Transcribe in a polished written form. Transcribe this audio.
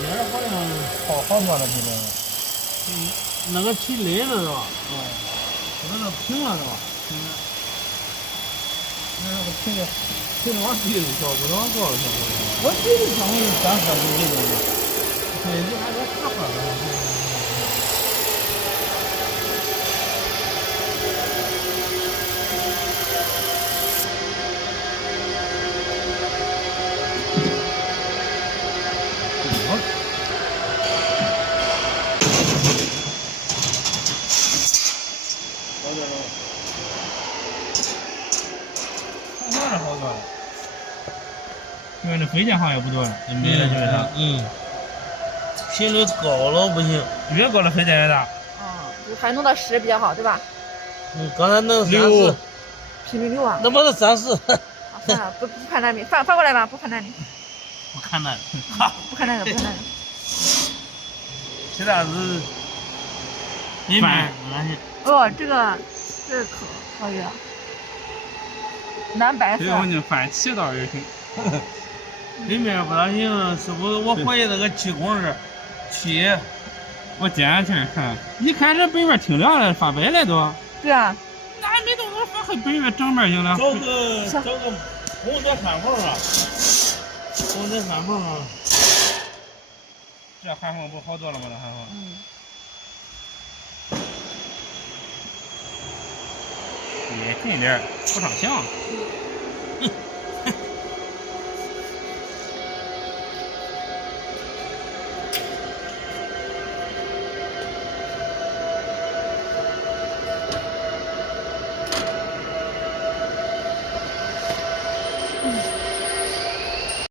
也是好像好多了，比这个。那个起勒了是吧？这个平了是吧？那个平的，往低了调，不往高了调。我第一天我就单喝就这个。对，你还得茶喝了。好多了，好多了。因为这飞剑好像也不多了，没了基本上。频率高了不行，越高的飞剑越大。就还弄到10比较好，对吧？刚才弄6，频率6啊。那不是30。算了，不看那里，反过来吧，不看那里。不看那个，不看那个，不看那个。其他是对面哦，这个可以。蓝白色。这个我就反7道也行。对面不大行，是不是？我怀疑那个气孔是气。我捡起来看，一开始北面挺亮的，发白了都。对啊。那还没动，我发北面正面行了。找个红色焊缝啊，红色焊缝啊。这焊缝不好多了吗？这焊缝。也近点，不上相。